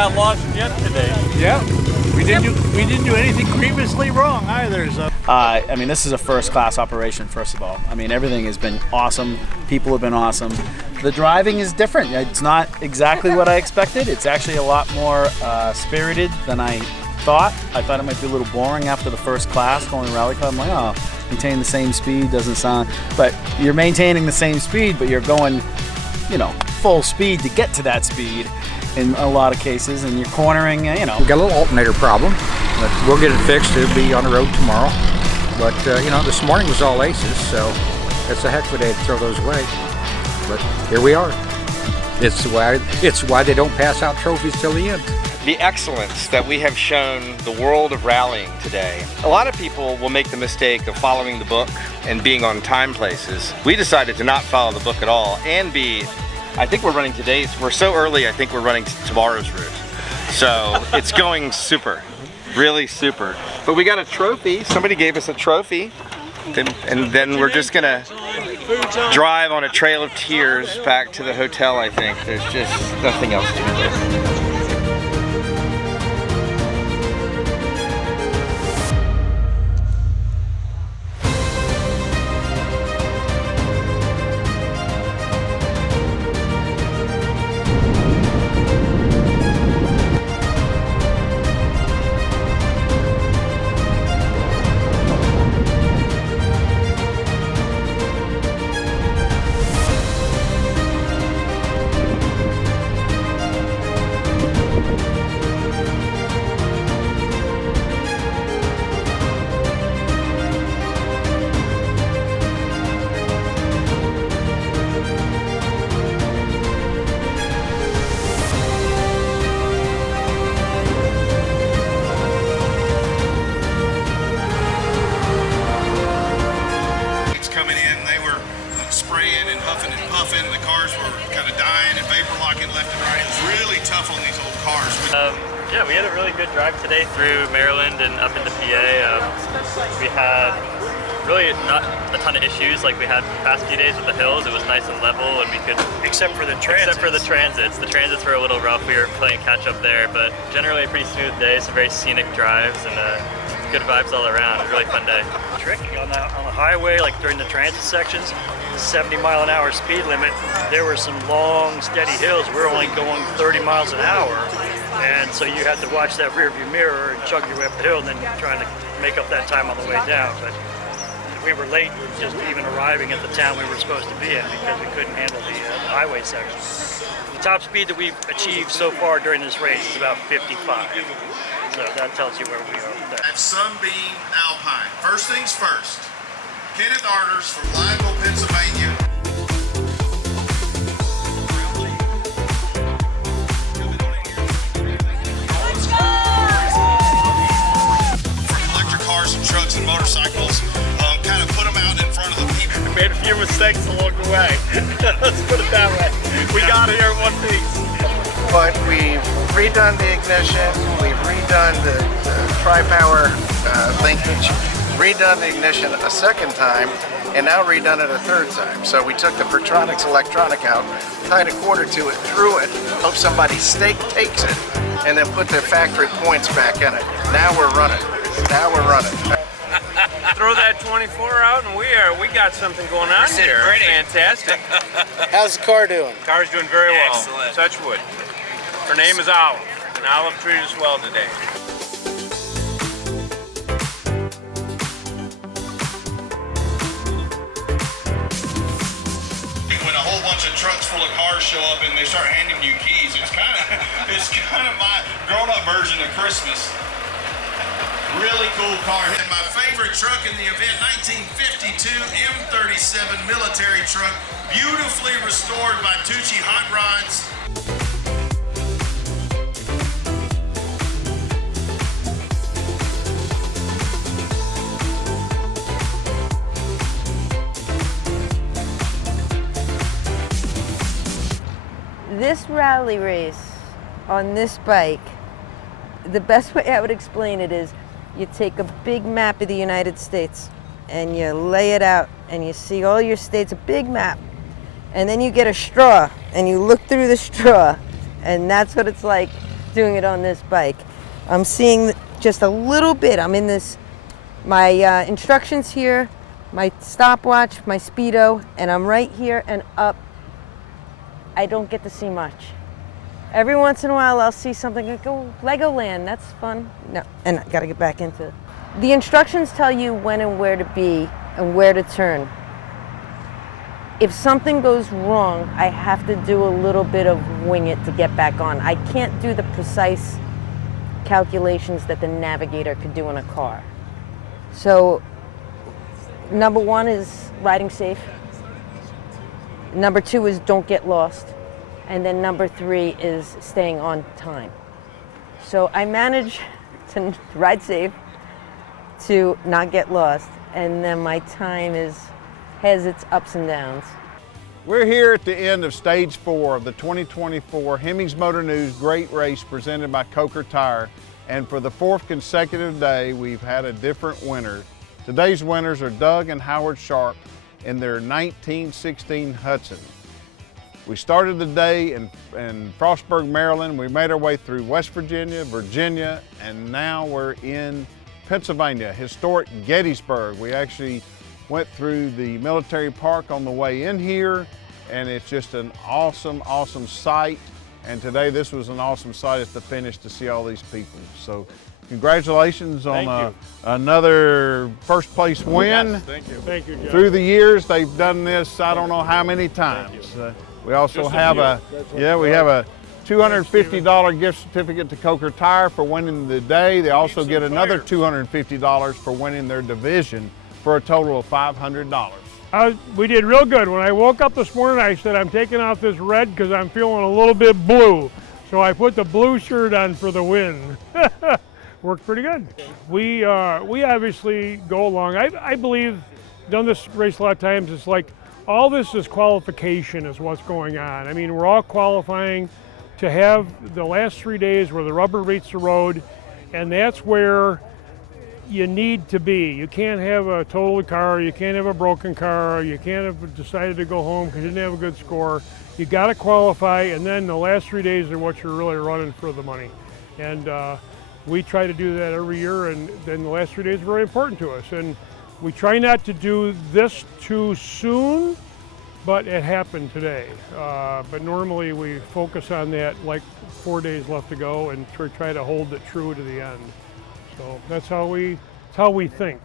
got lost yet today. Yeah. We didn't do anything grievously wrong either. So. I mean, this is a first-class operation, first of all. I mean, everything has been awesome. People have been awesome. The driving is different. It's not exactly what I expected. It's actually a lot more spirited than I thought. I thought it might be a little boring after the first class going to Rally Club. I'm like, oh, maintain the same speed, doesn't sound. But you're maintaining the same speed, but you're going, you know, full speed to get to that speed in a lot of cases, and you're cornering, you know. We got a little alternator problem, but we'll get it fixed. It'll be on the road tomorrow. But, you know, this morning was all aces, so it's a heck of a day to throw those away. But here we are. It's why they don't pass out trophies till the end. The excellence that we have shown the world of rallying today. A lot of people will make the mistake of following the book and being on time places. We decided to not follow the book at all and I think we're running today's, we're so early, I think we're running tomorrow's route. So it's going super, really super. But we got a trophy, somebody gave us a trophy, and then we're just gonna drive on a trail of tears back to the hotel, I think. There's just nothing else to do. The cars were kind of dying and vapor locking left and right. It was really tough on these old cars. Yeah, we had a really good drive today through Maryland and up into PA. We had really not a ton of issues like we had the past few days with the hills. It was nice and level, and we could Except for the transits. Except for the transits. The transits were a little rough. We were playing catch up there, but generally a pretty smooth day. Some very scenic drives and good vibes all around. A really fun day. Tricky on the highway, like during the transit sections, 70-mile-an-hour speed limit. There were some long, steady hills. We were only going 30 miles an hour, and so you had to watch that rearview mirror and chug your way up the hill, and then trying to make up that time on the way down. But we were late just even arriving at the town we were supposed to be in because we couldn't handle the highway section. The top speed that we've achieved so far during this race is about 55. So that tells you where we are with that. At Sunbeam Alpine. First things first. Kenneth Arters from Lineville, Pennsylvania. For electric cars and trucks and motorcycles, kind of put them out in front of the people. We made a few mistakes along the way. Let's put it that way. We got here in one piece. But we've redone the ignition, we've redone the tri-power linkage, redone the ignition a second time, and now redone it a third time. So we took the Pertronics electronic out, tied a quarter to it, threw it, hope somebody takes it, and then put their factory points back in it. Now we're running. Now we're running. Throw that 24 out and we got something going on here. Fantastic. How's the car doing? Car's doing very well. Excellent. Touch wood. Her name is Olive, and Olive treated us well today. When a whole bunch of trucks full of cars show up and they start handing you keys, it's kind of my grown-up version of Christmas. Really cool car. And my favorite truck in the event, 1952 M37 military truck, beautifully restored by Tucci Hot Rods. This rally race on this bike, the best way I would explain it is you take a big map of the United States and you lay it out and you see all your states, a big map, and then you get a straw and you look through the straw, and that's what it's like doing it on this bike. I'm seeing just a little bit. I'm in this, my instructions here, my stopwatch, my speedo, and I'm right here and up. I don't get to see much. Every once in a while I'll see something like, oh, Legoland, that's fun. No, and I gotta get back into it. The instructions tell you when and where to be and where to turn. If something goes wrong, I have to do a little bit of wing it to get back on. I can't do the precise calculations that the navigator could do in a car. So, number one is riding safe. Number two is don't get lost. And then number three is staying on time. So I manage to ride safe, to not get lost, and then my time has its ups and downs. We're here at the end of stage 4 of the 2024 Hemmings Motor News Great Race presented by Coker Tire. And for the 4th consecutive day, we've had a different winner. Today's winners are Doug and Howard Sharp in their 1916 Hudson. We started the day in Frostburg, Maryland. We made our way through West Virginia, Virginia, and now we're in Pennsylvania, historic Gettysburg. We actually went through the military park on the way in here, and it's just an awesome, awesome sight. And today this was an awesome sight at the finish to see all these people. So congratulations on another first place win. Yes, thank you. Thank you, John. Through the years, they've done this, I don't know how many times. We also have a $250 gift certificate to Coker Tire for winning the day. They also get another $250 for winning their division for a total of $500. We did real good. When I woke up this morning, I said, I'm taking out this red because I'm feeling a little bit blue. So I put the blue shirt on for the win. Worked pretty good. We obviously go along. I believe, done this race a lot of times, it's like all this is qualification is what's going on. I mean, we're all qualifying to have the last 3 days where the rubber meets the road, and that's where you need to be. You can't have a totaled car, you can't have a broken car, you can't have decided to go home because you didn't have a good score. You got to qualify, and then the last 3 days are what you're really running for the money. And we try to do that every year, and then the last 3 days are very important to us. And we try not to do this too soon, but it happened today. But normally we focus on that like 4 days left to go and try to hold it true to the end. So that's how we think.